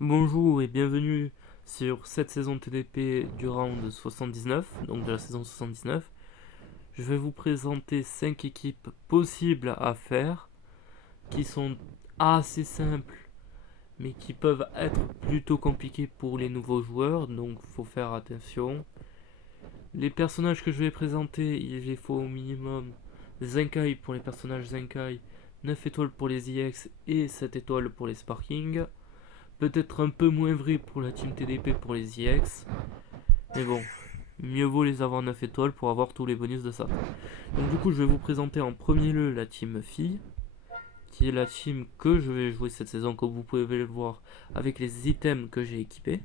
Bonjour et bienvenue sur cette saison TDP du round 79, donc de la saison 79. Je vais vous présenter 5 équipes possibles à faire, qui sont assez simples, mais qui peuvent être plutôt compliquées pour les nouveaux joueurs, donc faut faire attention. Les personnages que je vais présenter, il faut au minimum Zenkai pour les personnages Zenkai, 9 étoiles pour les EX et 7 étoiles pour les Sparking. Peut-être un peu moins vrai pour la team TDP pour les EX. Mais bon, mieux vaut les avoir 9 étoiles pour avoir tous les bonus de ça. Donc du coup, je vais vous présenter en premier lieu la team fille, qui est la team que je vais jouer cette saison, comme vous pouvez le voir, avec les items que j'ai équipés,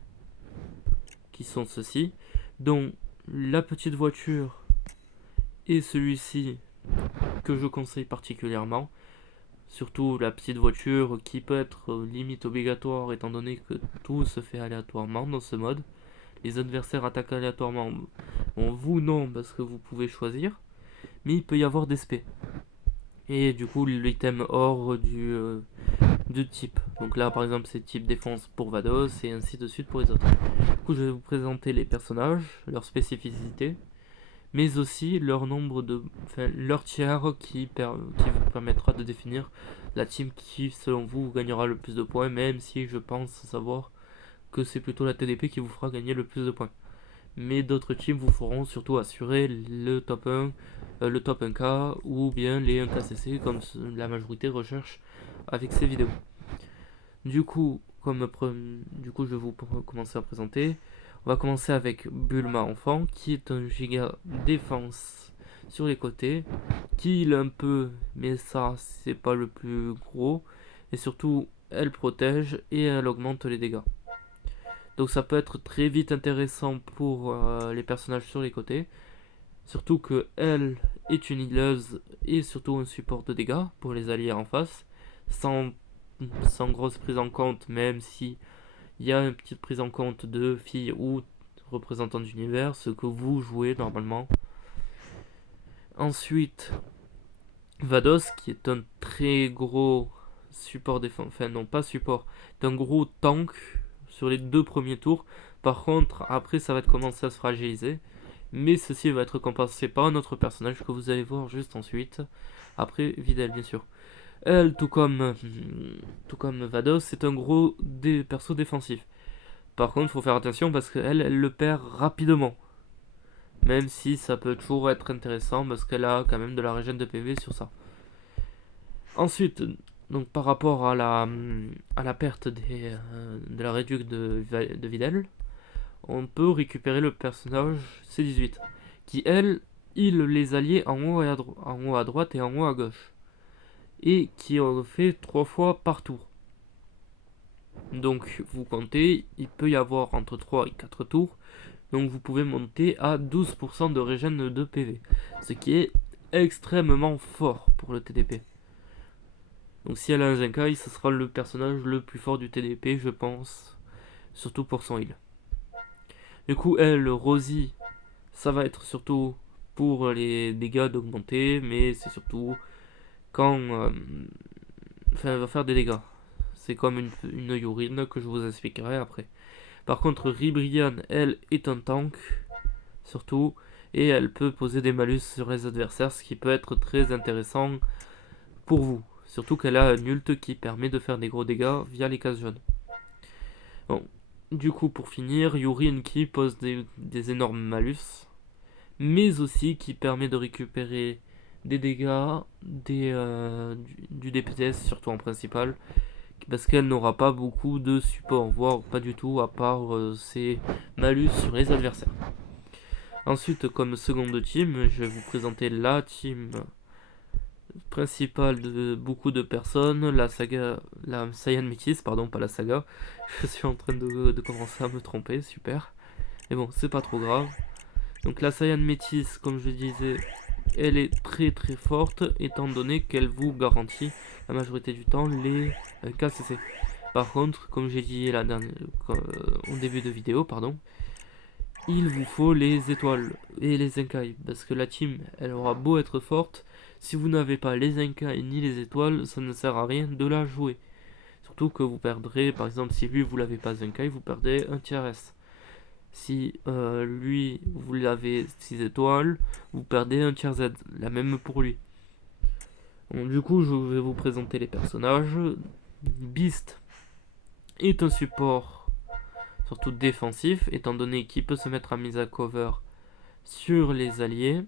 qui sont ceux-ci, dont la petite voiture et celui-ci que je conseille particulièrement. Surtout la petite voiture qui peut être limite obligatoire étant donné que tout se fait aléatoirement dans ce mode. Les adversaires attaquent aléatoirement. Bon, vous non, parce que vous pouvez choisir. Mais il peut y avoir des spés. Et du coup, l'item hors du type. Donc là, par exemple, c'est type défense pour Vados et ainsi de suite pour les autres. Du coup, je vais vous présenter les personnages, leurs spécificités, mais aussi leur nombre de. Enfin, leur tiers qui vous permettra de définir la team qui, selon vous, gagnera le plus de points, même si je pense savoir que c'est plutôt la TDP qui vous fera gagner le plus de points. Mais d'autres teams vous feront surtout assurer le top 1, le top 1K ou bien les 1KCC comme la majorité recherche avec ces vidéos. Du coup, je vais vous commencer à présenter. On va commencer avec Bulma enfant qui est un giga défense sur les côtés, qui heal un peu, mais ça c'est pas le plus gros, et surtout elle protège et elle augmente les dégâts. Donc ça peut être très vite intéressant pour les personnages sur les côtés. Surtout que elle est une healeuse et surtout un support de dégâts pour les alliés en face. Sans, sans grosse prise en compte, même si il y a une petite prise en compte de filles ou représentants d'univers, ce que vous jouez normalement. Ensuite, Vados qui est un très gros support défense. Enfin non pas support, c'est un gros tank sur les deux premiers tours. Par contre, après, ça va commencer à se fragiliser. Mais ceci va être compensé par un autre personnage que vous allez voir juste ensuite. Après, Videl, bien sûr. Elle, tout comme Vados, c'est un gros perso défensif. Par contre, il faut faire attention parce qu'elle le perd rapidement. Même si ça peut toujours être intéressant parce qu'elle a quand même de la régène de PV sur ça. Ensuite, donc par rapport à la perte de la réduc de Videl, on peut récupérer le personnage C18, qui elle heal les alliés en haut, en haut à droite et en haut à gauche, et qui en fait 3 fois par tour. Donc vous comptez, il peut y avoir entre 3 et 4 tours, donc vous pouvez monter à 12% de régène de PV, ce qui est extrêmement fort pour le TDP. Donc si elle a un Zenkai, ce sera le personnage le plus fort du TDP, je pense, surtout pour son heal. Du coup, elle, Rosie, ça va être surtout pour les dégâts d'augmenter, mais c'est surtout quand. Enfin, elle va faire des dégâts. C'est comme une urine que je vous expliquerai après. Par contre, Ribrian, elle, est un tank, surtout, et elle peut poser des malus sur les adversaires, ce qui peut être très intéressant pour vous. Surtout qu'elle a un ult qui permet de faire des gros dégâts via les cases jaunes. Bon, du coup, pour finir, Yurin qui pose des énormes malus, mais aussi qui permet de récupérer des dégâts, du DPS, surtout en principal, parce qu'elle n'aura pas beaucoup de support, voire pas du tout, à part ses malus sur les adversaires. Ensuite, comme seconde team, je vais vous présenter la team principale de beaucoup de personnes, la Saiyan Métis, pardon, pas la saga. Je suis en train de commencer à me tromper, super. Mais bon, c'est pas trop grave. Donc la Saiyan Métis, comme je disais, elle est très très forte étant donné qu'elle vous garantit la majorité du temps les KCC. Par contre, comme j'ai dit au début de vidéo, pardon, il vous faut les étoiles et les Zenkai. Parce que la team, elle aura beau être forte, si vous n'avez pas les Zenkai ni les étoiles, ça ne sert à rien de la jouer. Surtout que vous perdrez, par exemple, si lui vous l'avez pas Zenkai, vous perdez un tiers S. Si lui vous l'avez 6 étoiles, vous perdez un tiers Z. La même pour lui. Donc, du coup, je vais vous présenter les personnages. Beast est un support surtout défensif, étant donné qu'il peut se mettre à mise à cover sur les alliés.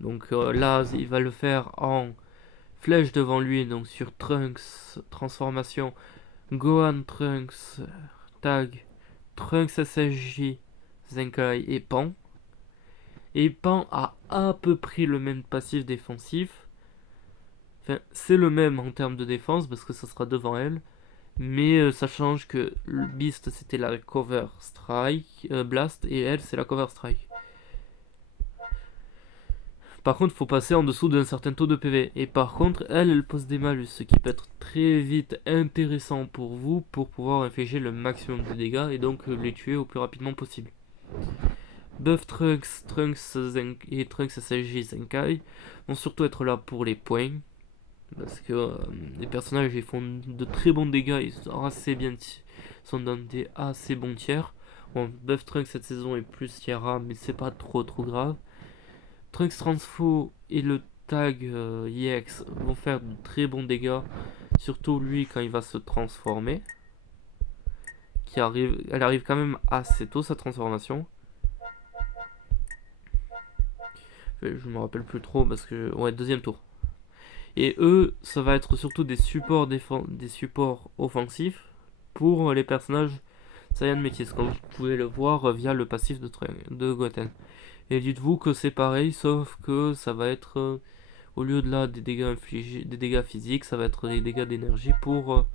Donc là, il va le faire en flèche devant lui, donc sur Trunks, transformation, Gohan, Trunks, tag, Trunks SSJ, Zenkai et Pan. Et Pan a à peu près le même passif défensif. Enfin, c'est le même en termes de défense parce que ça sera devant elle. Mais ça change que le Beast c'était la cover strike, blast, et elle c'est la cover strike. Par contre, il faut passer en dessous d'un certain taux de PV. Et par contre, elle pose des malus, ce qui peut être très vite intéressant pour vous pour pouvoir infliger le maximum de dégâts et donc les tuer au plus rapidement possible. Buff Trunks, et Trunks SSJ Zenkai vont surtout être là pour les points. Parce que les personnages ils font de très bons dégâts, ils sont assez bien, sont dans des assez bons tiers. Bon, Buff Trunks cette saison est plus tiers A, mais c'est pas trop grave. Trunks Transfo et le tag EX vont faire de très bons dégâts, surtout lui quand il va se transformer. Elle arrive quand même assez tôt sa transformation. Je me rappelle plus trop parce que ouais, deuxième tour. Et eux, ça va être surtout des supports offensifs pour les personnages Saiyan Métis, comme vous pouvez le voir via le passif de Goten. Et dites-vous que c'est pareil, sauf que ça va être, au lieu de là des dégâts infligés, des dégâts physiques, ça va être des dégâts d'énergie pour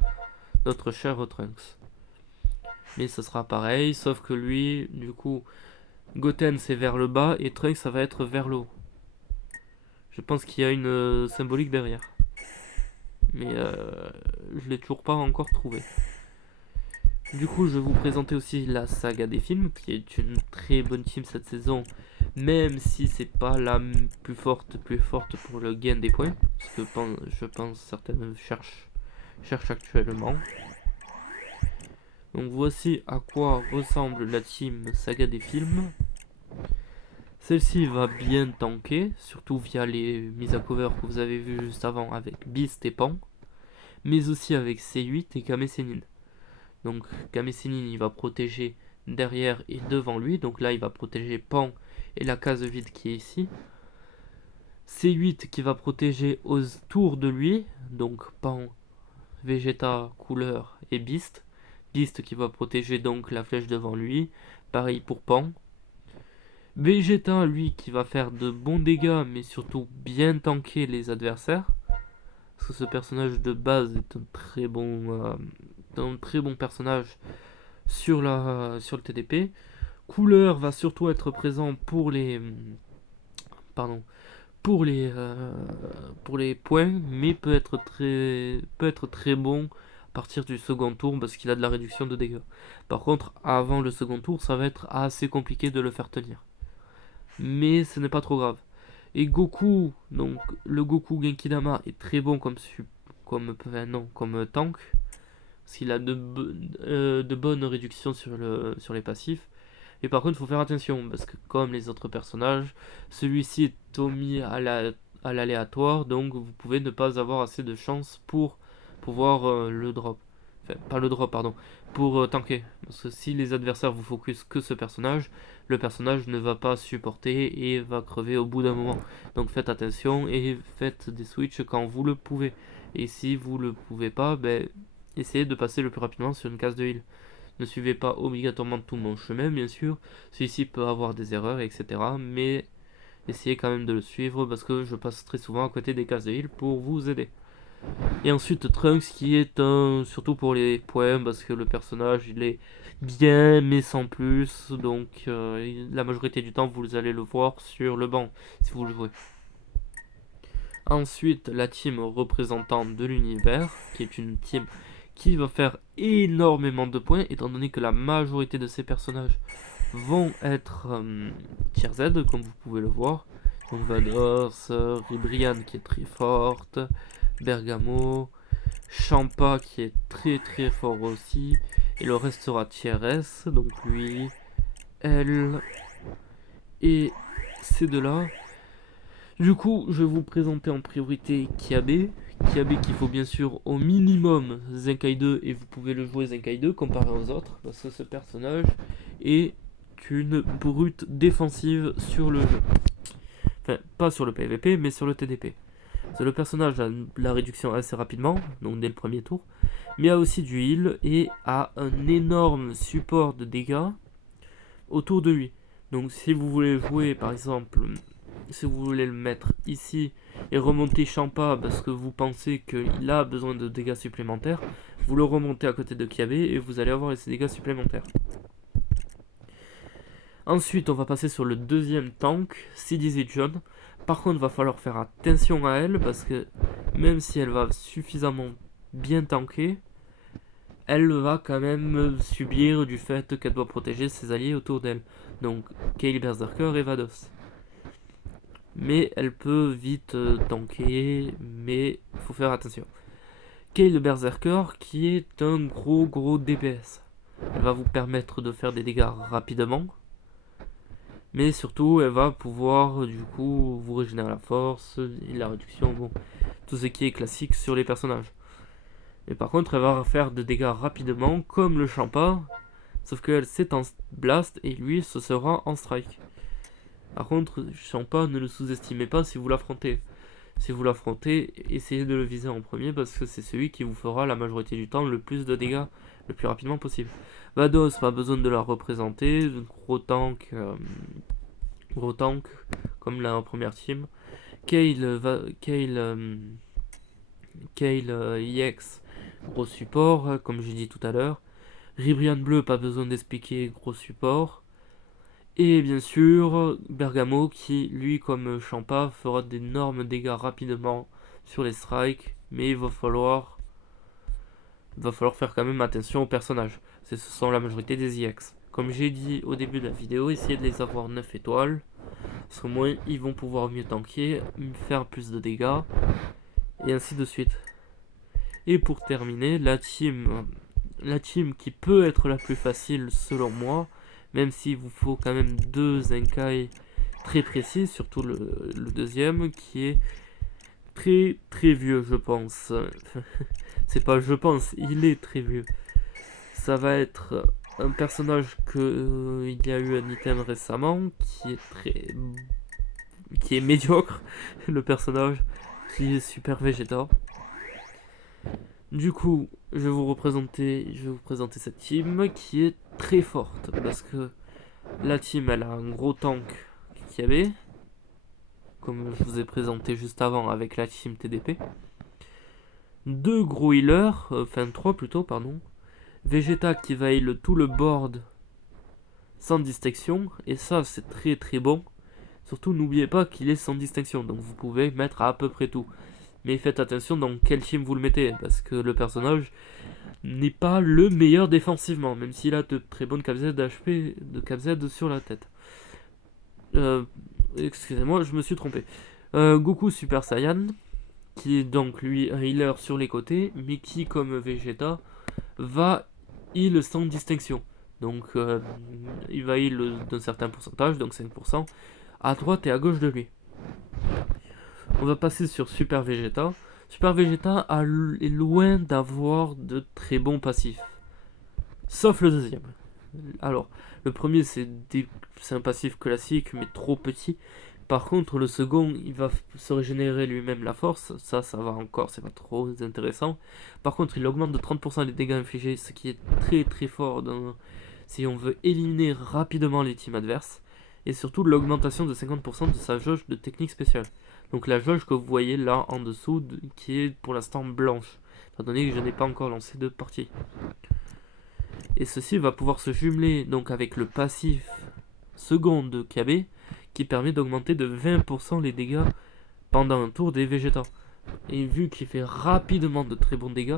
notre cher Trunks. Mais ça sera pareil, sauf que lui, du coup, Goten c'est vers le bas et Trunks ça va être vers le haut. Je pense qu'il y a une symbolique derrière. Mais je l'ai toujours pas encore trouvé. Du coup, je vais vous présenter aussi la saga des films, qui est une très bonne team cette saison, même si c'est pas la plus forte pour le gain des points, parce que je pense certaines cherchent actuellement. Donc voici à quoi ressemble la team saga des films. Celle-ci va bien tanker, surtout via les mises à cover que vous avez vues juste avant avec Beast et Pan, mais aussi avec C8 et Kame Sennin. Donc Kame Sennin il va protéger derrière et devant lui, donc là il va protéger Pan et la case vide qui est ici. C8 qui va protéger autour de lui, donc Pan, Vegeta, Couleur et Beast. Beast qui va protéger donc la flèche devant lui, pareil pour Pan. Vegeta lui qui va faire de bons dégâts mais surtout bien tanker les adversaires. Parce que ce personnage de base est un très bon personnage sur le TDP. Couleur va surtout être présent pour les points, mais peut être très bon à partir du second tour parce qu'il a de la réduction de dégâts. Par contre, avant le second tour, ça va être assez compliqué de le faire tenir. Mais ce n'est pas trop grave. Et Goku, donc le Goku Genkidama est très bon comme tank, parce qu'il a de bonnes réductions sur les passifs. Et par contre, il faut faire attention, parce que comme les autres personnages, celui-ci est omis à l'aléatoire, donc vous pouvez ne pas avoir assez de chance pour pouvoir le drop. Enfin, pas le drop, pardon, pour tanker. Parce que si les adversaires vous focus que ce personnage, le personnage ne va pas supporter et va crever au bout d'un moment. Donc faites attention et faites des switches quand vous le pouvez. Et si vous le pouvez pas, essayez de passer le plus rapidement sur une case de heal. Ne suivez pas obligatoirement tout mon chemin, bien sûr. Celui-ci peut avoir des erreurs, etc. Mais essayez quand même de le suivre parce que je passe très souvent à côté des cases de heal pour vous aider. Et ensuite Trunks qui est surtout pour les points parce que le personnage il est bien mais sans plus. Donc la majorité du temps vous allez le voir sur le banc si vous le jouez. Ensuite la team représentante de l'univers qui est une team qui va faire énormément de points étant donné que la majorité de ces personnages vont être tier Z comme vous pouvez le voir. Donc Vados, Ribrianne qui est très forte, Bergamo, Champa qui est très très fort aussi. Et le reste sera tier S. Donc lui, elle et ces deux-là. Du coup, je vais vous présenter en priorité Kiabe. Kiabe qu'il faut bien sûr au minimum Zenkai 2 et vous pouvez le jouer Zenkai 2 comparé aux autres parce que ce personnage est une brute défensive sur le jeu. Enfin, pas sur le PVP mais sur le TDP. Le personnage a la réduction assez rapidement, donc dès le premier tour, mais a aussi du heal et a un énorme support de dégâts autour de lui. Donc si vous voulez jouer par exemple, si vous voulez le mettre ici et remonter Champa parce que vous pensez qu'il a besoin de dégâts supplémentaires, vous le remontez à côté de Kiabe et vous allez avoir ces dégâts supplémentaires. Ensuite on va passer sur le deuxième tank, CDZ John. Par contre, va falloir faire attention à elle parce que même si elle va suffisamment bien tanker, elle va quand même subir du fait qu'elle doit protéger ses alliés autour d'elle. Donc, Kaylee Berserker et Vados. Mais elle peut vite tanker, mais il faut faire attention. Kaylee Berserker qui est un gros DPS. Elle va vous permettre de faire des dégâts rapidement. Mais surtout, elle va pouvoir du coup vous régénérer la force et la réduction, bon, tout ce qui est classique sur les personnages. Mais par contre, elle va faire des dégâts rapidement, comme le Champa, sauf qu'elle c'est en blast et lui ce sera en strike. Par contre, Champa, ne le sous-estimez pas si vous l'affrontez. Si vous l'affrontez, essayez de le viser en premier parce que c'est celui qui vous fera la majorité du temps le plus de dégâts le plus rapidement possible. Vados, pas besoin de la représenter, gros tank comme la première team. Kale EX, gros support, comme j'ai dit tout à l'heure. Ribrian bleu, pas besoin d'expliquer, gros support. Et bien sûr, Bergamo qui, lui, comme Champa, fera d'énormes dégâts rapidement sur les strikes. Mais il va falloir faire quand même attention aux personnages. Ce sont la majorité des EX. Comme j'ai dit au début de la vidéo, essayez de les avoir 9 étoiles. Parce qu'au moins, ils vont pouvoir mieux tanker, faire plus de dégâts. Et ainsi de suite. Et pour terminer, la team qui peut être la plus facile selon moi, même s'il vous faut quand même deux Zenkai très précis, surtout le deuxième qui est très vieux je pense. C'est pas je pense, il est très vieux. Ça va être un personnage que il y a eu un item récemment qui est médiocre, le personnage qui est Super Vegeta. Du coup, je vais vous présenter cette team qui est très forte parce que la team elle a un gros tank qui avait, comme je vous ai présenté juste avant avec la team TDP. Deux gros healers, enfin trois plutôt, pardon. Vegeta qui va heal tout le board sans distinction, et ça c'est très bon. Surtout n'oubliez pas qu'il est sans distinction, donc vous pouvez mettre à peu près tout. Mais faites attention dans quelle team vous le mettez, parce que le personnage n'est pas le meilleur défensivement, même s'il a de très bonnes KZ d'HP de KZ sur la tête. Excusez-moi, je me suis trompé. Goku Super Saiyan, qui est donc lui un healer sur les côtés, mais qui, comme Vegeta, va heal sans distinction. Donc il va heal d'un certain pourcentage, donc 5%, à droite et à gauche de lui. On va passer sur Super Vegeta. Super Vegeta est loin d'avoir de très bons passifs. Sauf le deuxième. Alors, le premier c'est un passif classique mais trop petit. Par contre, le second, il va se régénérer lui-même la force. Ça va encore, c'est pas trop intéressant. Par contre, il augmente de 30% les dégâts infligés, ce qui est très fort si on veut éliminer rapidement les teams adverses. Et surtout, l'augmentation de 50% de sa jauge de technique spéciale. Donc la jauge que vous voyez là en dessous, qui est pour l'instant blanche, étant donné que je n'ai pas encore lancé de partie. Et ceci va pouvoir se jumeler donc avec le passif second de KB, qui permet d'augmenter de 20% les dégâts pendant un tour des Vegeta. Et vu qu'il fait rapidement de très bons dégâts,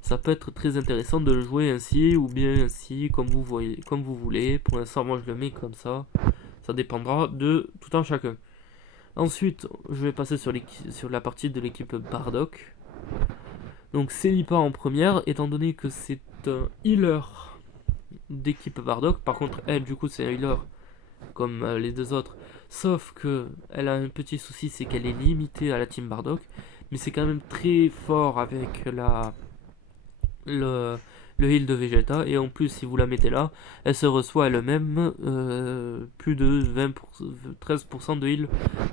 ça peut être très intéressant de le jouer ainsi ou bien ainsi, comme vous voulez. Pour l'instant, moi je le mets comme ça. Ça dépendra de tout un chacun. Ensuite, je vais passer sur la partie de l'équipe Bardock. Donc Celipa en première, étant donné que c'est un healer d'équipe Bardock. Par contre, elle, du coup, c'est un healer comme les deux autres. Sauf que elle a un petit souci, c'est qu'elle est limitée à la team Bardock. Mais c'est quand même très fort avec le, le heal de Vegeta. Et en plus, si vous la mettez là, elle se reçoit elle-même plus de 13% de heal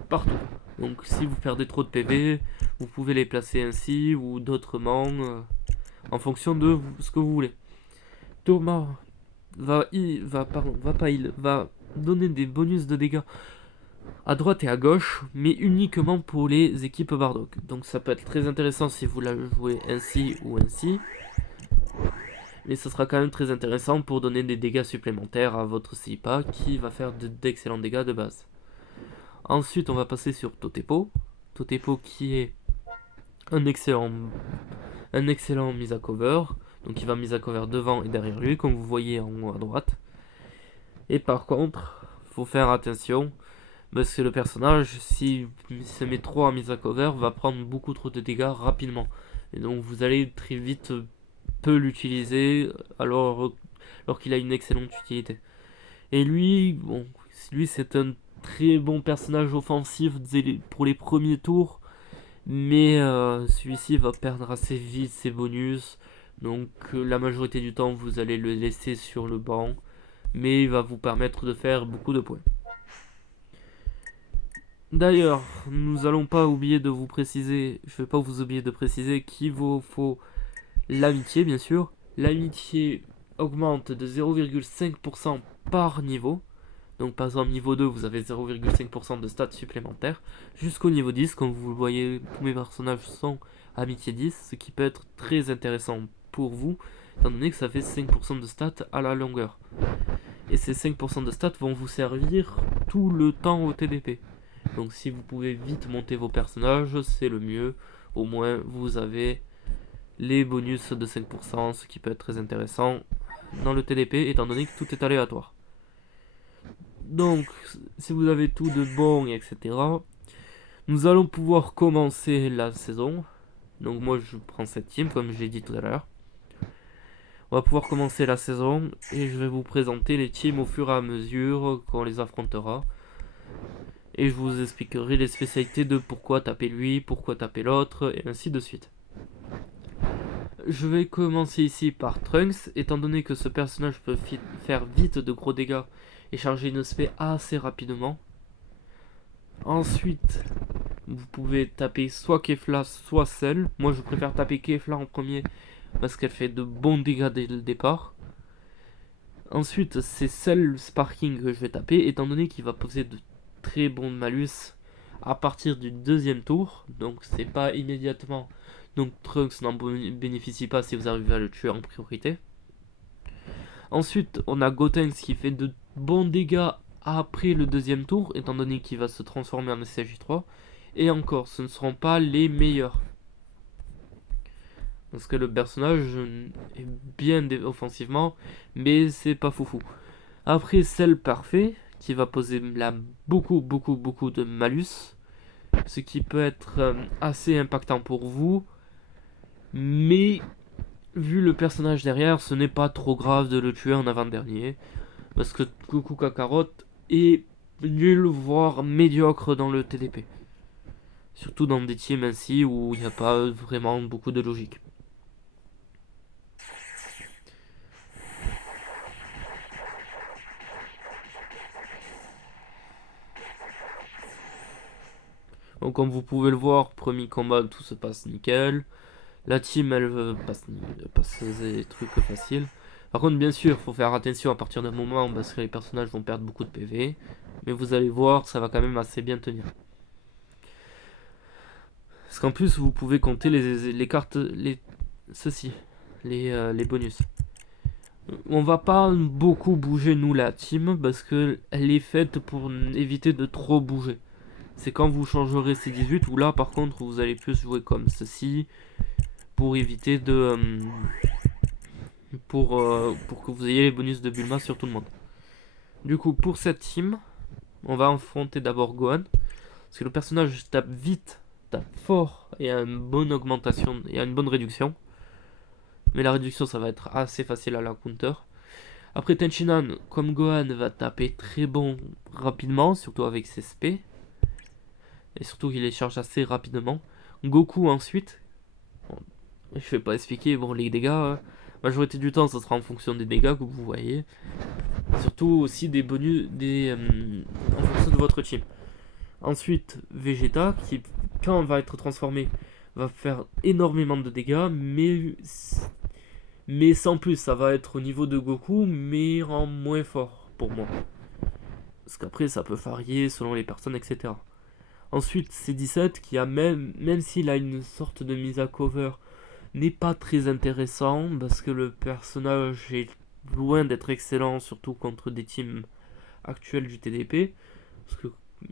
partout. Donc si vous perdez trop de PV, vous pouvez les placer ainsi ou d'autrement en fonction de ce que vous voulez. Thomas va donner des bonus de dégâts à droite et à gauche, mais uniquement pour les équipes Bardock. Donc ça peut être très intéressant si vous la jouez ainsi ou ainsi, mais ça sera quand même très intéressant pour donner des dégâts supplémentaires à votre Sipa qui va faire d'excellents dégâts de base. Ensuite, on va passer sur Totepo. Totepo qui est un excellent mise à cover. Donc il va mise à cover devant et derrière lui, comme vous voyez en haut à droite. Et par contre, faut faire attention, parce que le personnage, s'il se met trop à mise à cover, va prendre beaucoup trop de dégâts rapidement. Et donc vous allez très vite peu l'utiliser, alors qu'il a une excellente utilité. Et lui, bon, lui c'est un très bon personnage offensif pour les premiers tours, mais celui-ci va perdre assez vite ses bonus, donc la majorité du temps vous allez le laisser sur le banc, mais il va vous permettre de faire beaucoup de points. D'ailleurs, nous allons pas oublier de vous préciser, je vais pas vous oublier de préciser qu'il vous faut l'amitié bien sûr. L'amitié augmente de 0,5% par niveau. Donc par exemple niveau 2 vous avez 0,5% de stats supplémentaires jusqu'au niveau 10. Comme vous le voyez, tous mes personnages sont amitié 10, ce qui peut être très intéressant pour vous étant donné que ça fait 5% de stats à la longueur. Et ces 5% de stats vont vous servir tout le temps au TDP. Donc si vous pouvez vite monter vos personnages, c'est le mieux. Au moins vous avez les bonus de 5%, ce qui peut être très intéressant dans le TDP étant donné que tout est aléatoire. Donc si vous avez tout de bon, etc., nous allons pouvoir commencer la saison. Donc moi je prends cette team comme je l'ai dit tout à l'heure. On va pouvoir commencer la saison et je vais vous présenter les teams au fur et à mesure qu'on les affrontera. Et je vous expliquerai les spécialités de pourquoi taper lui, pourquoi taper l'autre, et ainsi de suite. Je vais commencer ici par Trunks, étant donné que ce personnage peut faire vite de gros dégâts et charger une spé assez rapidement. Ensuite, vous pouvez taper soit Kefla, soit Cell. Moi je préfère taper Kefla en premier parce qu'elle fait de bons dégâts dès le départ. Ensuite, c'est Cell Sparking que je vais taper, étant donné qu'il va poser de très bons malus à partir du deuxième tour. Donc c'est pas immédiatement. Donc Trunks n'en bénéficie pas si vous arrivez à le tuer en priorité. Ensuite, on a Gotenks qui fait de bons dégâts après le deuxième tour, étant donné qu'il va se transformer en SCJ3. Et encore, ce ne seront pas les meilleurs. Parce que le personnage est bien offensivement, mais c'est pas foufou. Après, Cell Parfait, qui va poser là beaucoup de malus. Ce qui peut être assez impactant pour vous. Mais, vu le personnage derrière, ce n'est pas trop grave de le tuer en avant-dernier. Parce que Goku Kakarot est nul, voire médiocre dans le TDP. Surtout dans des teams ainsi où il n'y a pas vraiment beaucoup de logique. Donc comme vous pouvez le voir, premier combat, tout se passe nickel. La team, elle passe des trucs faciles. Par contre, bien sûr, faut faire attention à partir d'un moment parce que les personnages vont perdre beaucoup de PV. Mais vous allez voir, ça va quand même assez bien tenir. Parce qu'en plus, vous pouvez compter les cartes, les bonus. On va pas beaucoup bouger nous la team parce que elle est faite pour éviter de trop bouger. C'est quand vous changerez ces 18 où là par contre vous allez plus jouer comme ceci pour éviter de pour que vous ayez les bonus de Bulma sur tout le monde. Du coup pour cette team, on va affronter d'abord Gohan parce que le personnage tape vite tape fort et a une bonne augmentation et a une bonne réduction. Mais la réduction, ça va être assez facile à la counter. Après, Tenchinan, comme Gohan, va taper très bon rapidement, surtout avec ses SP. Et surtout qu'il les charge assez rapidement. Goku ensuite. Bon, je vais pas expliquer, bon les dégâts, majorité du temps ça sera en fonction des dégâts que vous voyez. Surtout aussi des bonus, en fonction de votre team. Ensuite, Vegeta, qui quand on va être transformé, va faire énormément de dégâts, mais sans plus, ça va être au niveau de Goku, mais en moins fort pour moi. Parce qu'après ça peut varier selon les personnes, etc. Ensuite, C17 qui a même s'il a une sorte de mise à cover, n'est pas très intéressant parce que le personnage est loin d'être excellent, surtout contre des teams actuels du TDP.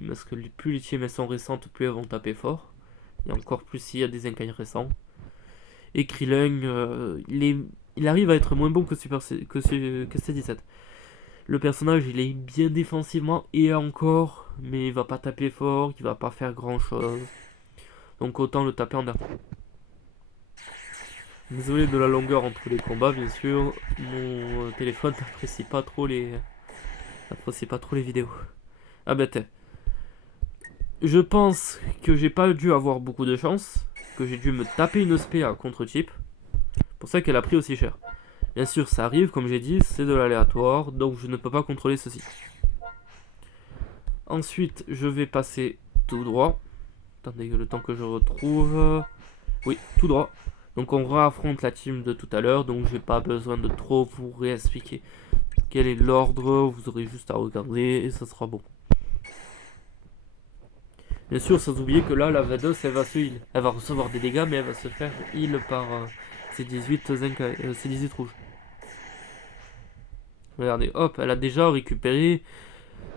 Parce que plus les teams sont récentes, plus elles vont taper fort. Et encore plus s'il y a des incailles récents. Et Krillin, il arrive à être moins bon que C17. Le personnage il est bien défensivement et encore, mais il va pas taper fort, il va pas faire grand chose. Donc autant le taper en dernier. Désolé de la longueur entre les combats, bien sûr. Mon téléphone n'apprécie pas trop les vidéos. Ah bah t'es. Je pense que j'ai pas dû avoir beaucoup de chance, que j'ai dû me taper une SPA contre type. Pour ça qu'elle a pris aussi cher. Bien sûr, ça arrive, comme j'ai dit, c'est de l'aléatoire, donc je ne peux pas contrôler ceci. Ensuite, je vais passer tout droit. Attendez le temps que je retrouve. Oui, tout droit. Donc on réaffronte la team de tout à l'heure, donc j'ai pas besoin de trop vous réexpliquer quel est l'ordre, vous aurez juste à regarder et ça sera bon. Bien sûr, sans oublier que là, la Vados, elle va se heal. Elle va recevoir des dégâts, mais elle va se faire heal par ses 18 rouges. Regardez, hop, elle a déjà récupéré,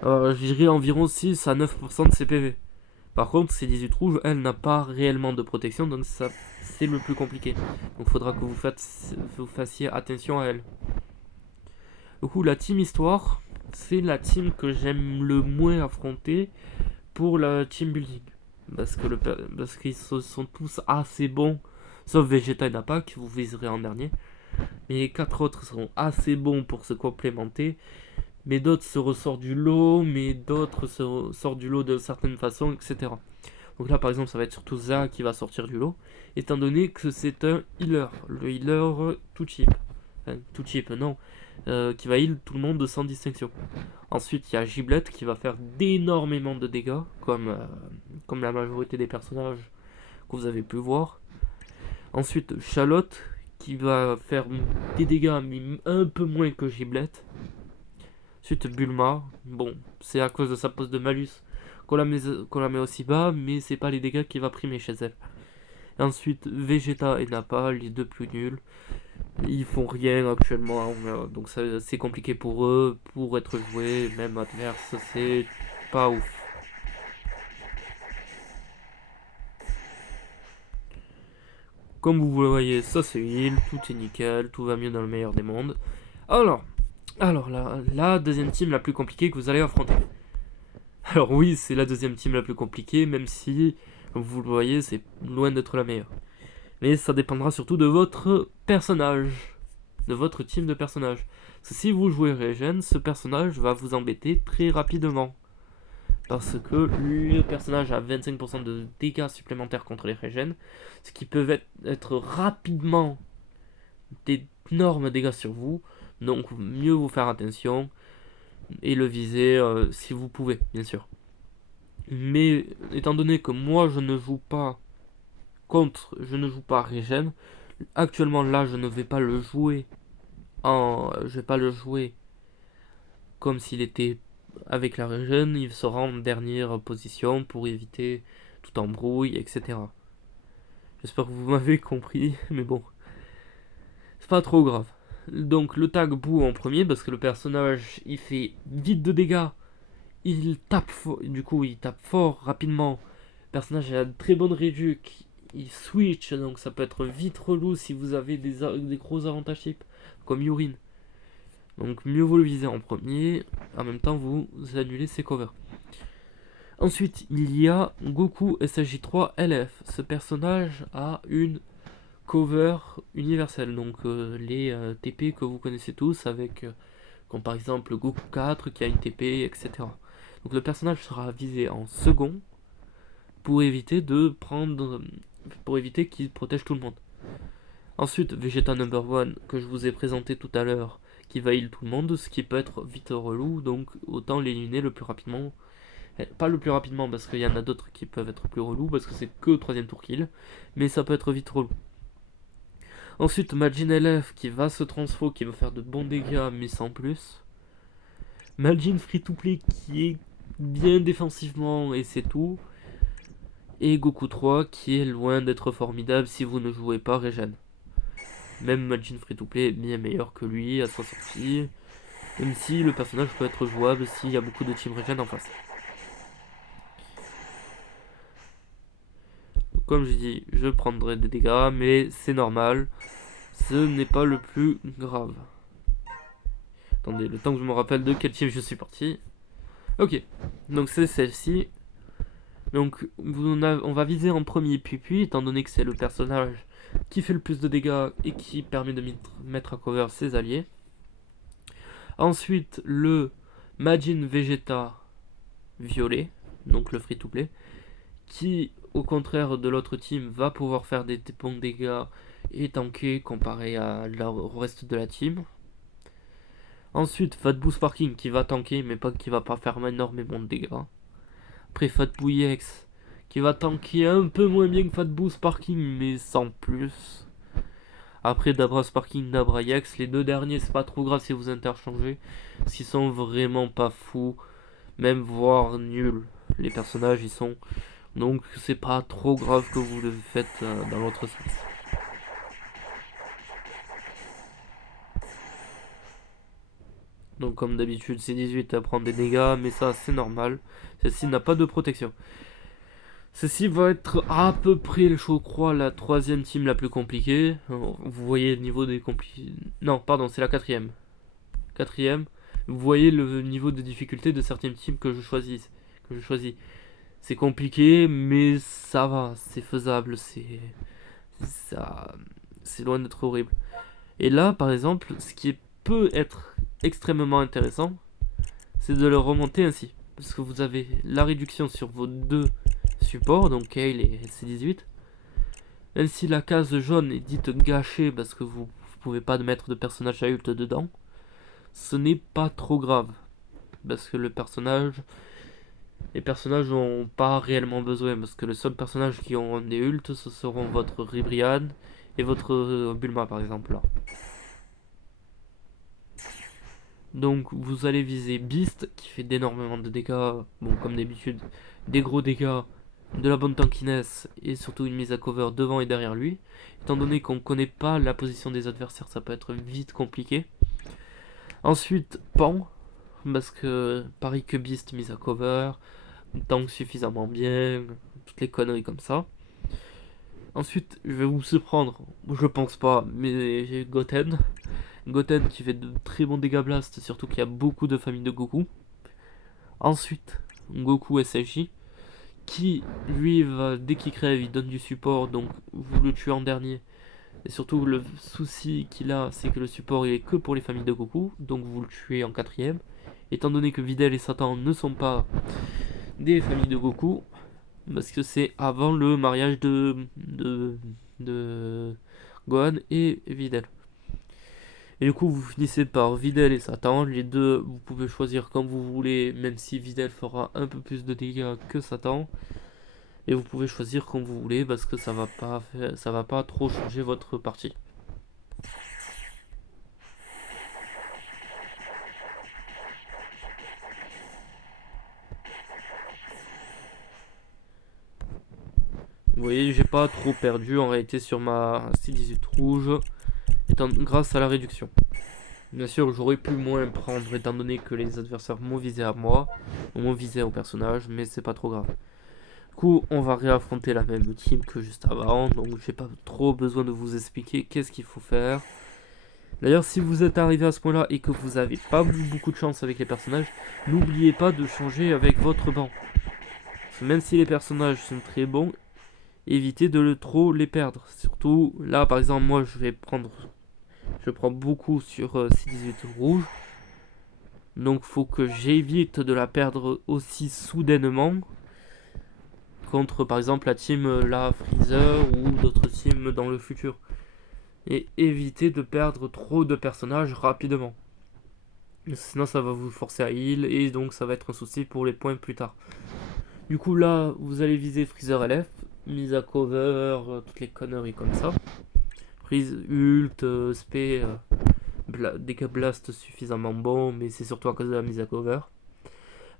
je dirais environ 6 à 9% de ses PV. Par contre, ces 18 rouges, elle n'a pas réellement de protection, donc ça, c'est le plus compliqué. Donc il faudra que vous fassiez attention à elle. Du coup, la team histoire, c'est la team que j'aime le moins affronter pour la team building. Parce qu'ils sont tous assez bons, sauf Vegeta et Nappa, que vous viserez en dernier. Mais les 4 autres seront assez bons pour se complémenter. Mais d'autres se ressortent du lot, mais d'autres sortent du lot de certaines façons, etc. Donc là, par exemple, ça va être surtout Za qui va sortir du lot, étant donné que c'est un healer. Le healer tout cheap. Enfin, tout cheap, non. Qui va heal tout le monde sans distinction. Ensuite, il y a Giblet qui va faire d'énormément de dégâts, comme la majorité des personnages que vous avez pu voir. Ensuite, Charlotte qui va faire des dégâts, mais un peu moins que Giblet. Ensuite, Bulma, bon, c'est à cause de sa pose de malus qu'on la met aussi bas, mais c'est pas les dégâts qui va primer chez elle. Et ensuite, Vegeta et Nappa, les deux plus nuls. Ils font rien actuellement, donc c'est compliqué pour eux, pour être joués, même adverse, c'est pas ouf. Comme vous le voyez, ça c'est heal, tout est nickel, tout va mieux dans le meilleur des mondes. Alors la deuxième team la plus compliquée que vous allez affronter. Alors oui, c'est la deuxième team la plus compliquée, même si, comme vous le voyez, c'est loin d'être la meilleure. Mais ça dépendra surtout de votre personnage, de votre team de personnages. Parce que si vous jouez Regen, ce personnage va vous embêter très rapidement. Parce que le personnage a 25% de dégâts supplémentaires contre les Regen, ce qui peut être rapidement d'énormes dégâts sur vous. Donc mieux vous faire attention et le viser si vous pouvez, bien sûr. Mais étant donné que moi je ne joue pas Regen, actuellement là je ne vais pas le jouer comme s'il était avec la Regen, il sera en dernière position pour éviter toute embrouille, etc. J'espère que vous m'avez compris, mais bon, c'est pas trop grave. Donc le tag Boo en premier parce que le personnage il fait vite de dégâts, il tape du coup il tape fort rapidement. Le personnage a une très bonne réduc, il switch donc ça peut être vite relou si vous avez des gros avantages type comme Yurin. Donc mieux vaut le viser en premier, en même temps vous annulez ses covers. Ensuite, il y a Goku SSJ3 LF. Ce personnage a une cover universelle, donc les TP que vous connaissez tous, avec comme par exemple Goku 4 qui a une TP, etc. Donc le personnage sera visé en second pour éviter qu'il protège tout le monde. Ensuite, Vegeta Number One que je vous ai présenté tout à l'heure, qui va heal tout le monde, ce qui peut être vite relou, donc autant l'éliminer le plus rapidement. Pas le plus rapidement parce qu'il y en a d'autres qui peuvent être plus relous parce que c'est que au troisième tour kill, mais ça peut être vite relou. Ensuite, Majin LF qui va se transfo, qui va faire de bons dégâts mais sans plus. Majin Free to Play qui est bien défensivement et c'est tout. Et Goku 3 qui est loin d'être formidable si vous ne jouez pas Regen. Même Majin Free to Play est bien meilleur que lui à sa sortie, même si le personnage peut être jouable s'il y a beaucoup de team Regen en face. Comme je dis, je prendrai des dégâts, mais c'est normal. Ce n'est pas le plus grave. Attendez, le temps que je me rappelle de quel team je suis parti. Ok, donc c'est celle-ci. Donc on va viser en premier Puis, étant donné que c'est le personnage qui fait le plus de dégâts et qui permet de mettre à cover ses alliés. Ensuite, le Majin Vegeta violet, donc le free to play, qui au contraire de l'autre team va pouvoir faire des bons dégâts et tanker comparé au reste de la team. Ensuite, Fatboo Sparking qui va tanker mais qui va pas faire énormément de dégâts. Après Fatboo EX qui va tanker un peu moins bien que Fatboo Sparking mais sans plus. Après Dabra Sparking, Dabra EX, les deux derniers c'est pas trop grave si vous interchangez, parce qu'ils sont vraiment pas fous, même voire nuls. Les personnages ils sont, donc c'est pas trop grave que vous le faites dans l'autre sens. Donc comme d'habitude c'est 18 à prendre des dégâts, mais ça c'est normal. Celle-ci n'a pas de protection. Celle-ci va être à peu près, je crois, la troisième team la plus compliquée. Vous voyez le niveau des compliqués. Non, pardon, c'est la quatrième. Quatrième. Vous voyez le niveau de difficulté de certaines teams que je choisis. C'est compliqué, mais ça va, c'est faisable, c'est loin d'être horrible. Et là, par exemple, ce qui peut être extrêmement intéressant, c'est de le remonter ainsi. Parce que vous avez la réduction sur vos deux supports, donc Kale et C18. Même si la case jaune est dite gâchée parce que vous ne pouvez pas mettre de personnage adulte dedans, ce n'est pas trop grave. Parce que les personnages n'ont pas réellement besoin. Parce que les seuls personnages qui ont des ults, ce seront votre Ribrian et votre Bulma par exemple là. Donc vous allez viser Beast qui fait d'énormément de dégâts, bon comme d'habitude, des gros dégâts, de la bonne tankiness et surtout une mise à cover devant et derrière lui. Étant donné qu'on ne connaît pas la position des adversaires, ça peut être vite compliqué. Ensuite Pan, parce que pareil que Beast, mise à cover, tank suffisamment bien, toutes les conneries comme ça. Ensuite je vais vous surprendre, je pense pas, mais j'ai Goten. Goten qui fait de très bons dégâts blast, surtout qu'il y a beaucoup de familles de Goku. Ensuite, Goku SSJ, qui lui, dès qu'il crève, il donne du support, donc vous le tuez en dernier. Et surtout, le souci qu'il a, c'est que le support il est que pour les familles de Goku, donc vous le tuez en quatrième. Étant donné que Videl et Satan ne sont pas des familles de Goku, parce que c'est avant le mariage de Gohan et Videl. Et du coup, vous finissez par Videl et Satan. Les deux, vous pouvez choisir comme vous voulez, même si Videl fera un peu plus de dégâts que Satan. Et vous pouvez choisir comme vous voulez, parce que ça va pas trop changer votre partie. Vous voyez, j'ai pas trop perdu en réalité sur ma C18 rouge, grâce à la réduction. Bien sûr, j'aurais pu moins prendre étant donné que les adversaires m'ont visé à moi, m'ont visé au personnage, mais c'est pas trop grave. Du coup, on va réaffronter la même team que juste avant, donc j'ai pas trop besoin de vous expliquer qu'est-ce qu'il faut faire. D'ailleurs, si vous êtes arrivé à ce point-là et que vous n'avez pas eu beaucoup de chance avec les personnages, n'oubliez pas de changer avec votre banc. Même si les personnages sont très bons, évitez de trop les perdre. Surtout là, par exemple, moi je prends beaucoup sur C18 rouge. Donc faut que j'évite de la perdre aussi soudainement contre par exemple la team la Freezer ou d'autres teams dans le futur. Et éviter de perdre trop de personnages rapidement. Sinon ça va vous forcer à heal et donc ça va être un souci pour les points plus tard. Du coup là vous allez viser Freezer LF, mise à cover, toutes les conneries comme ça. Freeze, ult, spé, Deca Blast suffisamment bon, mais c'est surtout à cause de la mise à cover.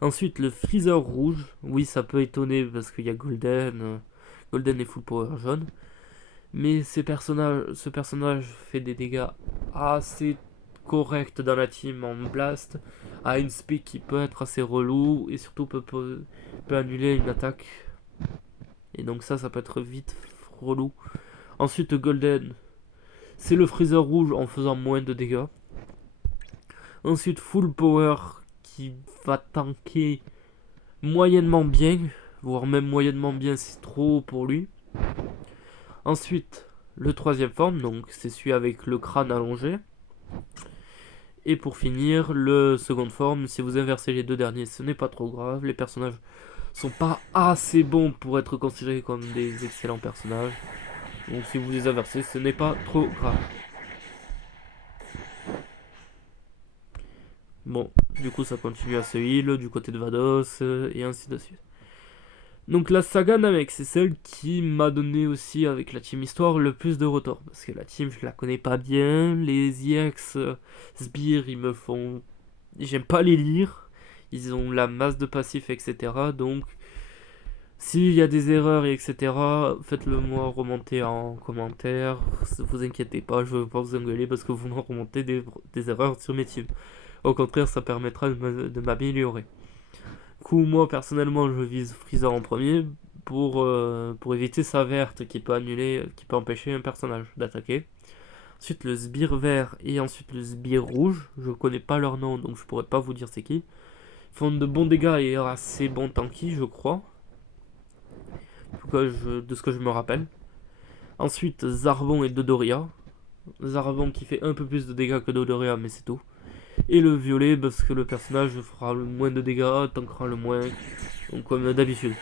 Ensuite, le Freezer rouge. Oui, ça peut étonner parce qu'il y a Golden. Golden est full power jaune. Mais ce personnage fait des dégâts assez corrects dans la team en blast. A une spé qui peut être assez relou et surtout peut annuler une attaque. Et donc ça peut être vite relou. Ensuite, Golden. C'est le Freezer rouge en faisant moins de dégâts. Ensuite, full power qui va tanker moyennement bien, voire même moyennement bien, c'est trop pour lui. Ensuite, le troisième forme, donc c'est celui avec le crâne allongé. Et pour finir, le seconde forme, si vous inversez les deux derniers, ce n'est pas trop grave. Les personnages sont pas assez bons pour être considérés comme des excellents personnages. Donc si vous les inversez, ce n'est pas trop grave. Bon, du coup ça continue à se heal du côté de Vados et ainsi de suite. Donc la saga Namek, c'est celle qui m'a donné aussi avec la team histoire le plus de retours. Parce que la team, je la connais pas bien. Les EX sbires, ils me font... J'aime pas les lire. Ils ont la masse de passifs, etc. Donc, s'il y a des erreurs, etc., faites-le moi remonter en commentaire. Ne vous inquiétez pas, je ne vais pas vous engueuler parce que vous me remontez des erreurs sur mes teams. Au contraire, ça permettra de m'améliorer. Du coup, moi personnellement, je vise Freezer en premier pour éviter sa verte qui peut annuler, qui peut empêcher un personnage d'attaquer. Ensuite, le sbire vert et ensuite le sbire rouge. Je connais pas leur nom donc je pourrais pas vous dire c'est qui. Ils font de bons dégâts et assez bons tanky, je crois. En tout cas, de ce que je me rappelle. Ensuite, Zarbon et Dodoria. Zarbon qui fait un peu plus de dégâts que Dodoria, mais c'est tout. Et le violet parce que le personnage fera le moins de dégâts, tankera le moins, donc comme d'habitude.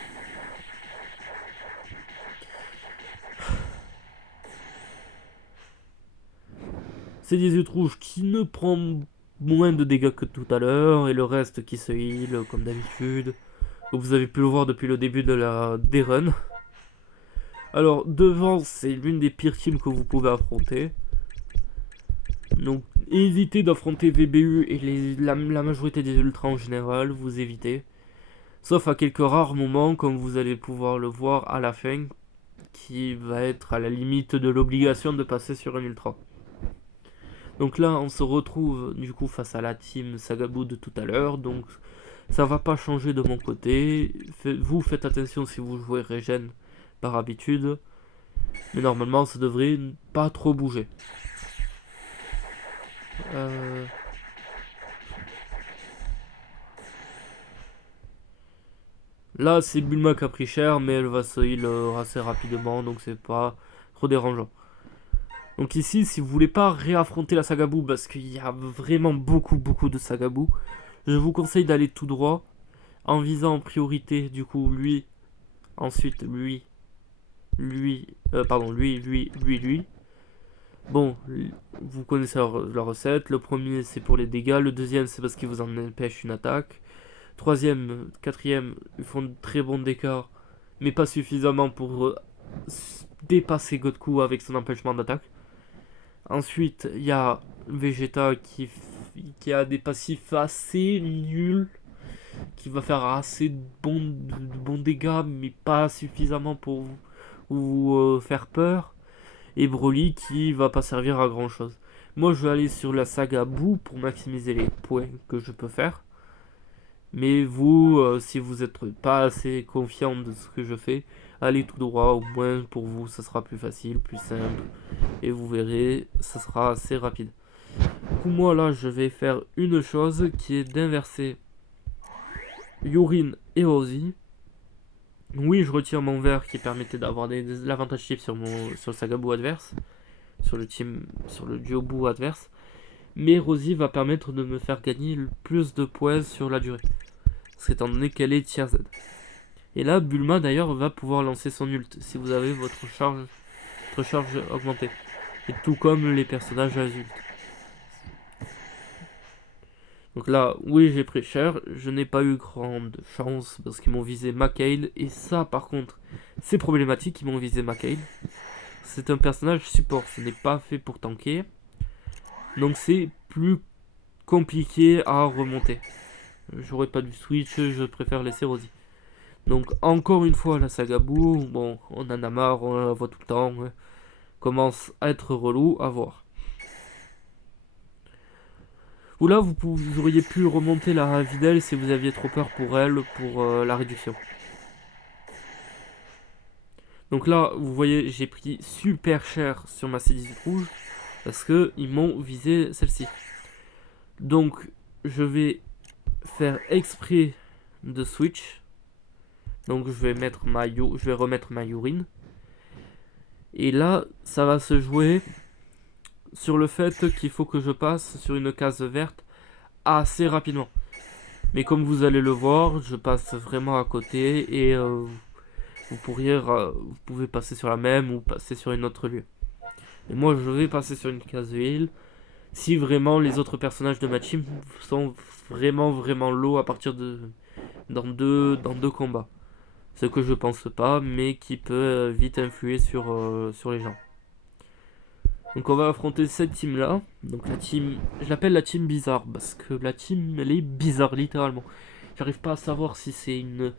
C'est 18 rouges qui ne prend moins de dégâts que tout à l'heure et le reste qui se heal comme d'habitude. Comme vous avez pu le voir depuis le début de la D-Run. Alors devant c'est l'une des pires teams que vous pouvez affronter. Donc évitez d'affronter VBU et la majorité des ultras en général, vous évitez. Sauf à quelques rares moments comme vous allez pouvoir le voir à la fin, qui va être à la limite de l'obligation de passer sur un ultra. Donc là on se retrouve du coup face à la team Sagabou de tout à l'heure, donc ça va pas changer de mon côté. Vous faites attention si vous jouez Regen par habitude, mais normalement ça devrait pas trop bouger. Là c'est Bulma qui a pris cher, mais elle va se heal assez rapidement, donc c'est pas trop dérangeant. Donc ici, si vous voulez pas réaffronter la Sagabou, parce qu'il y a vraiment beaucoup de Sagabou, je vous conseille d'aller tout droit, en visant en priorité, du coup, lui, ensuite lui, lui. Bon, vous connaissez la recette. Le premier, c'est pour les dégâts. Le deuxième, c'est parce qu'il vous en empêche une attaque. Troisième, quatrième, ils font de très bons dégâts, mais pas suffisamment pour dépasser Godku avec son empêchement d'attaque. Ensuite, il y a Vegeta qui a des passifs assez nuls, qui va faire assez de bons dégâts, mais pas suffisamment pour vous faire peur. Et Broly qui va pas servir à grand chose. Moi, je vais aller sur la saga Boo pour maximiser les points que je peux faire. Mais vous, si vous êtes pas assez confiant de ce que je fais, allez tout droit, au moins pour vous, ça sera plus facile, plus simple. Et vous verrez, ça sera assez rapide. Du coup, moi là, je vais faire une chose qui est d'inverser Yurin et Ozzy. Oui, je retire mon vert qui permettait d'avoir l'avantage type sur le Sagabu adverse, sur le duo adverse. Mais Rosie va permettre de me faire gagner le plus de points sur la durée. Parce étant donné qu'elle est tier Z. Et là, Bulma d'ailleurs va pouvoir lancer son ult si vous avez votre charge augmentée. Et tout comme les personnages adultes. Donc là, oui, j'ai pris cher. Je n'ai pas eu grande chance parce qu'ils m'ont visé Makail. Et ça, par contre, c'est problématique. Ils m'ont visé Makail. C'est un personnage support. Ce n'est pas fait pour tanker. Donc c'est plus compliqué à remonter. J'aurais pas dû switch. Je préfère laisser Rosie. Donc encore une fois, la saga Boo. Bon, on en a marre. On la voit tout le temps. Commence à être relou à voir. Ou là, vous auriez pu remonter la Videl si vous aviez trop peur pour elle, pour la réduction. Donc là, vous voyez, j'ai pris super cher sur ma C18 rouge, parce qu'ils m'ont visé celle-ci. Donc, je vais faire exprès de switch. Donc, je vais remettre ma urine. Et là, ça va se jouer sur le fait qu'il faut que je passe sur une case verte assez rapidement. Mais comme vous allez le voir, je passe vraiment à côté et vous pouvez passer sur la même ou passer sur une autre lieu. Et moi, je vais passer sur une case heal si vraiment les autres personnages de ma team sont vraiment low à partir de dans deux combats. Ce que je pense pas, mais qui peut vite influer sur les gens. Donc on va affronter cette team là. Donc la team, je l'appelle la team bizarre parce que la team elle est bizarre littéralement. J'arrive pas à savoir si c'est une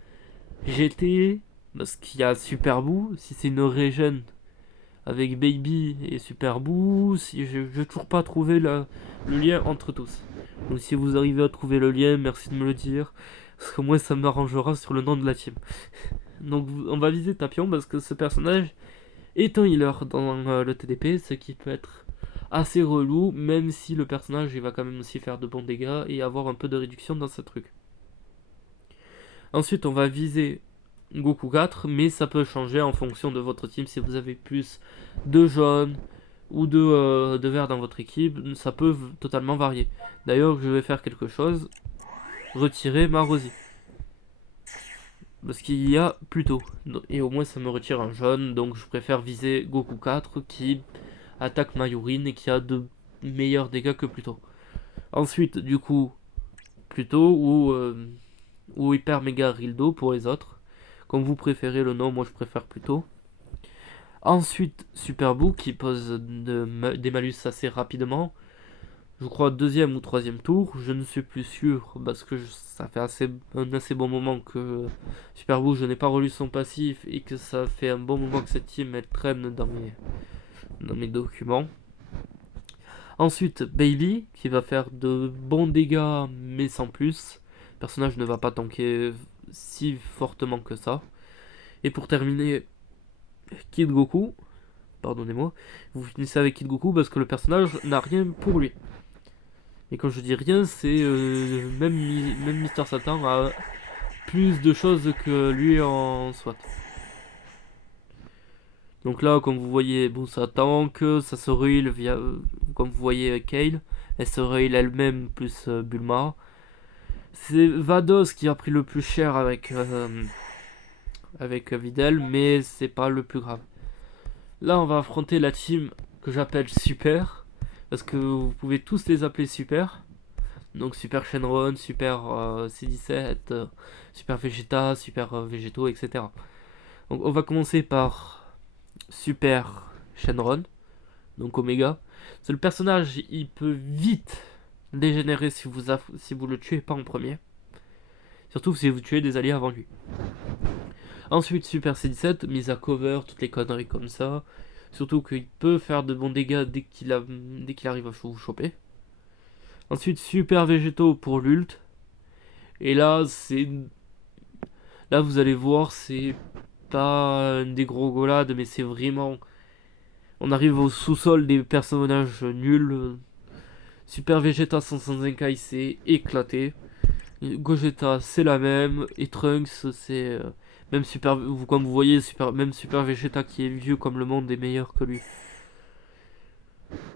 GT parce qu'il y a Super Boo, si c'est une Regen avec Baby et Super Boo, si je toujours pas trouvé le lien entre tous. Donc si vous arrivez à trouver le lien, merci de me le dire parce que moi ça m'arrangera sur le nom de la team. Donc on va viser Tapion parce que ce personnage est un healer dans le TDP, ce qui peut être assez relou, même si le personnage il va quand même aussi faire de bons dégâts et avoir un peu de réduction dans ce truc. Ensuite, on va viser Goku 4, mais ça peut changer en fonction de votre team. Si vous avez plus de jaune ou de vert dans votre équipe, ça peut totalement varier. D'ailleurs, je vais faire quelque chose, retirer ma Rosie. Parce qu'il y a plus tôt. Et au moins ça me retire un jaune, donc je préfère viser Goku 4 qui attaque Mayurine et qui a de meilleurs dégâts que Pluto. Ensuite, du coup, Pluto ou Hyper Mega Rildo pour les autres. Comme vous préférez le nom, moi je préfère Pluto. Ensuite, Super Boo qui pose des malus assez rapidement. Je crois deuxième ou troisième tour, je ne suis plus sûr parce que ça fait un assez bon moment que Super Boo, je n'ai pas relu son passif et que ça fait un bon moment que cette team elle traîne dans mes documents. Ensuite, Baby qui va faire de bons dégâts mais sans plus. Le personnage ne va pas tanker si fortement que ça. Et pour terminer, Kid Goku, pardonnez-moi, vous finissez avec Kid Goku parce que le personnage n'a rien pour lui. Et quand je dis rien, c'est même Mister Satan a plus de choses que lui en soit. Donc là, comme vous voyez, bon, ça tank, ça se heal via, comme vous voyez, Kale. Elle se heal elle-même plus Bulma. C'est Vados qui a pris le plus cher avec Videl, mais c'est pas le plus grave. Là, on va affronter la team que j'appelle Super, parce que vous pouvez tous les appeler Super. Donc Super Shenron, Super C17, Super Vegeta, Super Végétaux, etc. Donc on va commencer par Super Shenron, donc Omega. C'est le personnage, il peut vite dégénérer si vous le tuez pas en premier. Surtout si vous tuez des alliés avant lui. Ensuite Super C17, mise à cover, toutes les conneries comme ça. Surtout qu'il peut faire de bons dégâts dès qu'il arrive à vous choper. Ensuite, Super Végétaux pour l'ult. Et là, là, vous allez voir, c'est pas des gros golades, mais c'est vraiment. On arrive au sous-sol des personnages nuls. Super Vegeta 105 il s'est éclaté. Gogeta, c'est la même. Et Trunks, c'est Même comme vous voyez, même Super Vegeta qui est vieux comme le monde est meilleur que lui.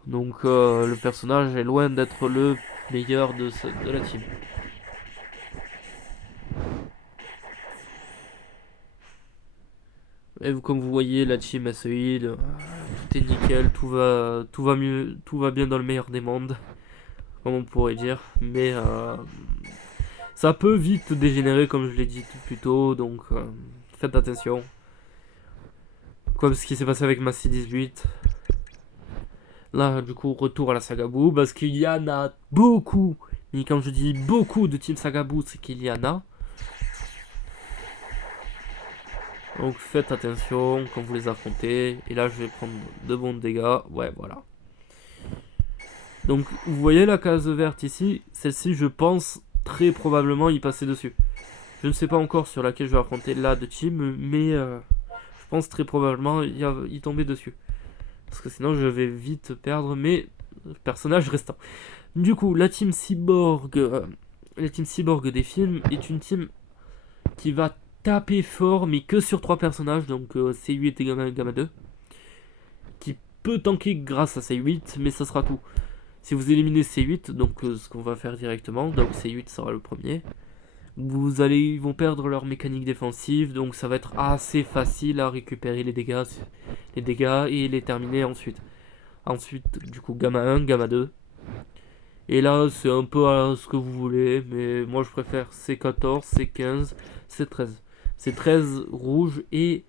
Donc le personnage est loin d'être le meilleur de la team. Et comme vous voyez, la team se heal, tout est nickel, tout va mieux, tout va bien dans le meilleur des mondes, comme on pourrait dire. Mais ça peut vite dégénérer, comme je l'ai dit tout plus tôt, donc faites attention. Comme ce qui s'est passé avec Massy 18. Là, du coup, retour à la saga Boo, parce qu'il y en a beaucoup. Et quand je dis beaucoup de Team Saga Boo, c'est qu'il y en a. Donc faites attention quand vous les affrontez. Et là, je vais prendre de bons dégâts. Ouais, voilà. Donc, vous voyez la case verte ici. Celle-ci, je pense très probablement y passer dessus. Je ne sais pas encore sur laquelle je vais affronter là de team, mais je pense très probablement y tomber dessus. Parce que sinon, je vais vite perdre mes personnages restants. Du coup, la team Cyborg des films est une team qui va taper fort, mais que sur 3 personnages, donc C8 et Gamma 2. Qui peut tanker grâce à C8, mais ça sera tout. Si vous éliminez C8, donc ce qu'on va faire directement, donc C8 sera le premier, ils vont perdre leur mécanique défensive, donc ça va être assez facile à récupérer les dégâts et les terminer ensuite. Ensuite, du coup, Gamma 1, Gamma 2. Et là, c'est un peu à ce que vous voulez, mais moi je préfère C14, C15, C13. C13 rouge et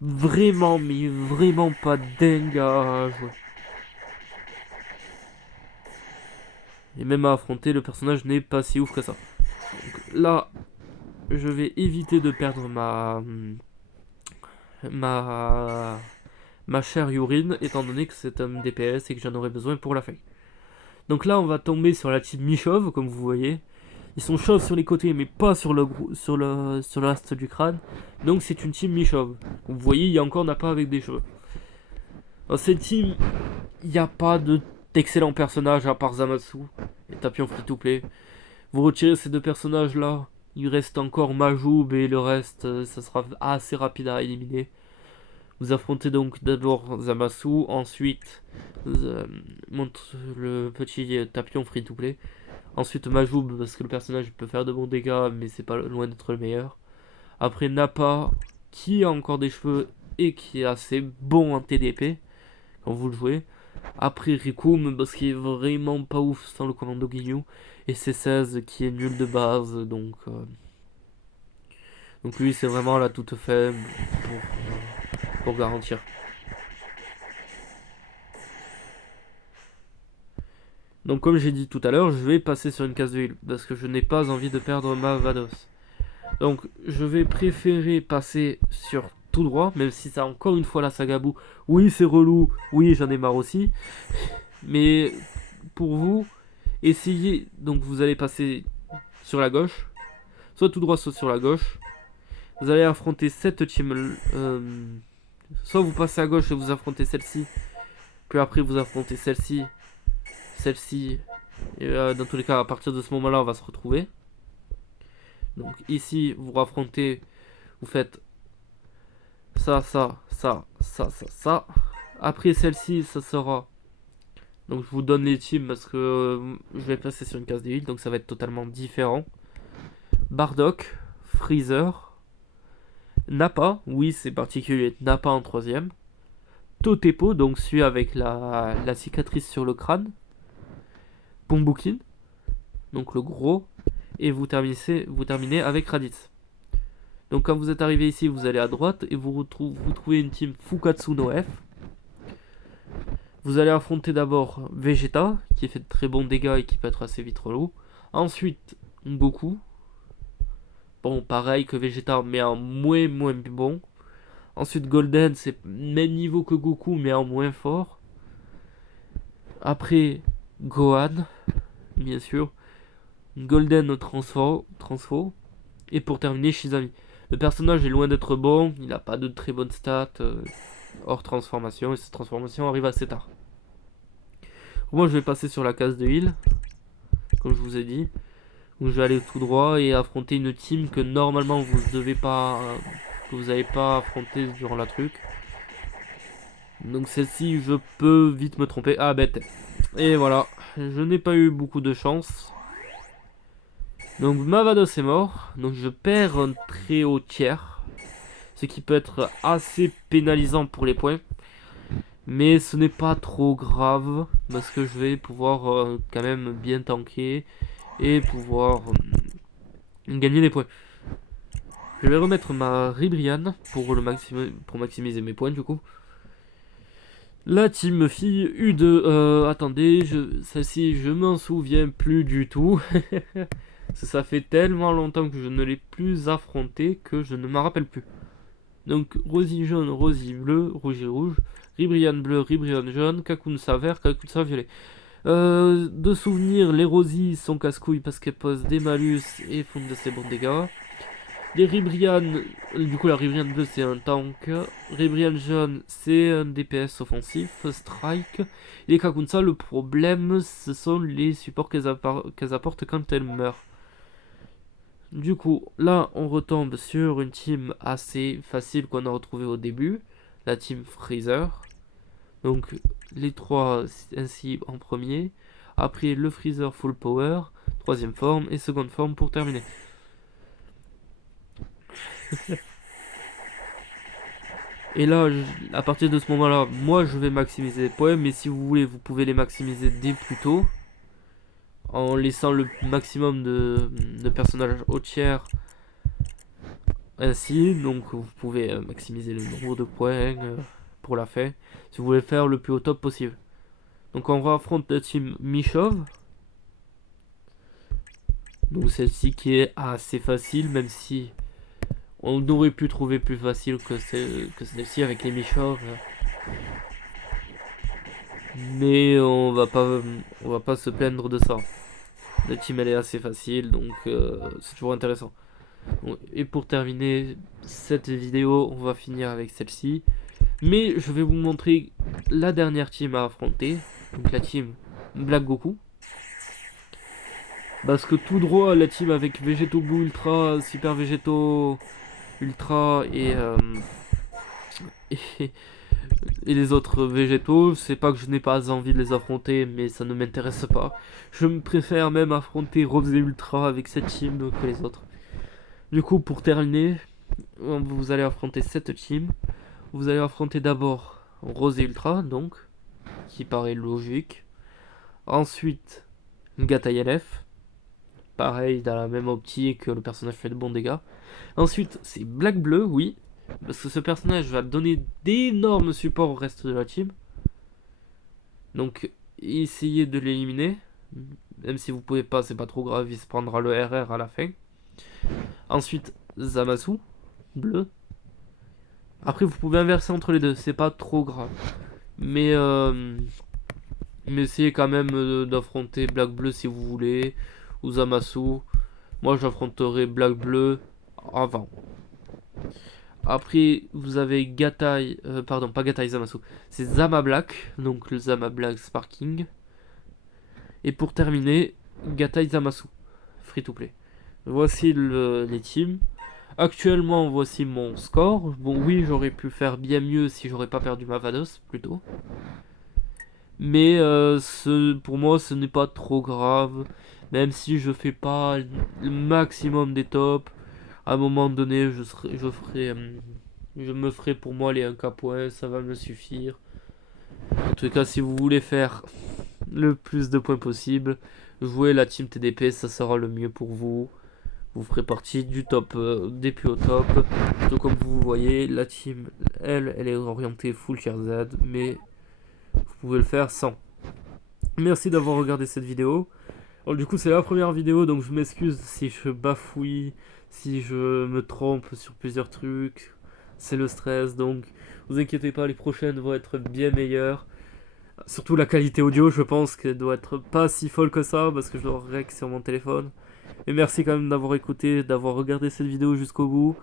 vraiment, mais vraiment pas dingue à jouer. Et même à affronter, le personnage n'est pas si ouf que ça. Donc là, je vais éviter de perdre ma chère Urine, étant donné que c'est un DPS et que j'en aurai besoin pour la fin. Donc là, on va tomber sur la team mi-chauve, comme vous voyez. Ils sont chauves sur les côtés, mais pas sur le reste du crâne. Donc c'est une team mi-chauve. Vous voyez, il y a encore Nappa avec des cheveux. Dans cette team, il n'y a pas d'excellents personnages à part Zamasu et Tapion Free to Play. Vous retirez ces deux personnages-là, il reste encore Majoub et le reste, ça sera assez rapide à éliminer. Vous affrontez donc d'abord Zamasu, ensuite le petit Tapion Free to Play. Ensuite Majoub, parce que le personnage peut faire de bons dégâts, mais c'est pas loin d'être le meilleur. Après Nappa, qui a encore des cheveux et qui est assez bon en TDP, quand vous le jouez. Après Rikum, parce qu'il est vraiment pas ouf sans le commando Ginyu. Et C16 qui est nul de base, donc lui c'est vraiment la toute faible pour garantir. Donc comme j'ai dit tout à l'heure, je vais passer sur une case de heal, parce que je n'ai pas envie de perdre ma Vados. Donc je vais préférer passer sur tout droit, même si c'est encore une fois la saga Boo. Oui c'est relou, oui j'en ai marre aussi. Mais pour vous, essayez, donc vous allez passer sur la gauche, soit tout droit soit sur la gauche. Vous allez affronter cette team, soit vous passez à gauche et vous affrontez celle-ci, puis après vous affrontez celle-ci, et dans tous les cas à partir de ce moment là on va se retrouver. Donc ici vous affrontez, vous faites ça, après celle-ci ça sera, donc je vous donne les teams parce que je vais passer sur une case de heal, donc ça va être totalement différent. Bardock, Freezer, Nappa, oui c'est particulier, Nappa en troisième. Totepo, donc celui avec la cicatrice sur le crâne. Bombukin, donc le gros. Et vous terminez avec Raditz. Donc quand vous êtes arrivé ici, vous allez à droite et vous trouvez une team Fukatsu no F. Vous allez affronter d'abord Vegeta, qui fait de très bons dégâts et qui peut être assez vite relou. Ensuite, Goku. Bon, pareil que Vegeta, mais en moins bon. Ensuite, Golden, c'est même niveau que Goku, mais en moins fort. Après, Gohan, bien sûr. Golden Transfo. Et pour terminer, Shizami. Le personnage est loin d'être bon, il n'a pas de très bonnes stats hors transformation, et cette transformation arrive assez tard. Moi, je vais passer sur la case de heal, comme je vous ai dit. Donc je vais aller tout droit et affronter une team que normalement vous ne devez pas que vous n'avez pas affronté durant la truc. Donc celle-ci, je peux vite me tromper. Ah, bête. Et voilà, je n'ai pas eu beaucoup de chance. Donc Mavados est mort, donc je perds un très haut tiers, ce qui peut être assez pénalisant pour les points. Mais ce n'est pas trop grave, parce que je vais pouvoir quand même bien tanker et pouvoir gagner des points. Je vais remettre ma Ribrianne pour maximiser mes points du coup. La team fille U2, attendez, celle-ci je m'en souviens plus du tout. Ça fait tellement longtemps que je ne l'ai plus affronté que je ne m'en rappelle plus. Donc Rosie jaune, Rosie bleu, rouge et rouge, Ribrian bleu, Ribrian jaune, Kakunsa vert, Kakunsa violet. De souvenir, les Rosies sont casse-couilles parce qu'elles posent des malus et font de ces bons dégâts. Les Ribrian, du coup la Ribrian bleue c'est un tank, Ribrian jaune c'est un DPS offensif, strike. Et les Kakunsa, le problème ce sont les supports qu'elles apportent quand elles meurent. Du coup, là, on retombe sur une team assez facile qu'on a retrouvée au début, la team Freezer. Donc, les trois ainsi en premier. Après, le Freezer full power, troisième forme et seconde forme pour terminer. Et là, à partir de ce moment-là, moi, je vais maximiser les points, mais si vous voulez, vous pouvez les maximiser dès plus tôt. En laissant le maximum de personnages au tiers ainsi, donc vous pouvez maximiser le nombre de points pour la fin, si vous voulez faire le plus au top possible. Donc on va affronter la team Michov. Donc celle-ci qui est assez facile, même si on aurait pu trouver plus facile que celle-ci avec les Michov. Mais on va pas se plaindre de ça. La team elle est assez facile, donc c'est toujours intéressant. Et pour terminer cette vidéo, on va finir avec celle-ci. Mais je vais vous montrer la dernière team à affronter. Donc la team Black Goku. Parce que tout droit, la team avec Végéto Blue Ultra, Super Végéto Ultra et les autres végétaux, c'est pas que je n'ai pas envie de les affronter, mais ça ne m'intéresse pas. Je me préfère même affronter Rosé Ultra avec cette team que les autres. Du coup, pour terminer, vous allez affronter cette team. Vous allez affronter d'abord Rosé Ultra, donc, qui paraît logique. Ensuite, Gatai LF. Pareil, dans la même optique, le personnage fait de bons dégâts. Ensuite, c'est Black Bleu, oui. Parce que ce personnage va donner d'énormes supports au reste de la team. Donc, essayez de l'éliminer. Même si vous pouvez pas, c'est pas trop grave, il se prendra le RR à la fin. Ensuite, Zamasu, bleu. Après, vous pouvez inverser entre les deux, c'est pas trop grave. Mais essayez quand même d'affronter Black Bleu si vous voulez. Ou Zamasu. Moi, j'affronterai Black Bleu avant. Après, vous avez Gatai, pardon, pas Gatai Zamasu, c'est Zama Black, donc le Zama Black Sparking. Et pour terminer, Gatai Zamasu, free to play. Voici les teams. Actuellement, voici mon score. Bon, oui, j'aurais pu faire bien mieux si j'aurais pas perdu ma Vados, plutôt. Mais pour moi, ce n'est pas trop grave. Même si je fais pas le maximum des tops. À un moment donné, je me ferai pour moi les 1k points, ça va me suffire. En tout cas, si vous voulez faire le plus de points possible, jouez la team TDP, ça sera le mieux pour vous. Vous ferez partie du top, des plus au top. Donc comme vous voyez, la team, elle est orientée full tier Z, mais vous pouvez le faire sans. Merci d'avoir regardé cette vidéo. Alors, du coup, c'est la première vidéo, donc je m'excuse si je bafouille, si je me trompe sur plusieurs trucs. C'est le stress, donc vous inquiétez pas, les prochaines vont être bien meilleures. Surtout la qualité audio, je pense qu'elle doit être pas si folle que ça, parce que je dois rec sur mon téléphone. Et merci quand même d'avoir écouté, d'avoir regardé cette vidéo jusqu'au bout.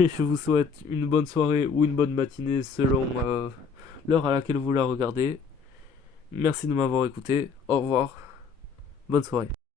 Et je vous souhaite une bonne soirée ou une bonne matinée selon l'heure à laquelle vous la regardez. Merci de m'avoir écouté, au revoir, bonne soirée.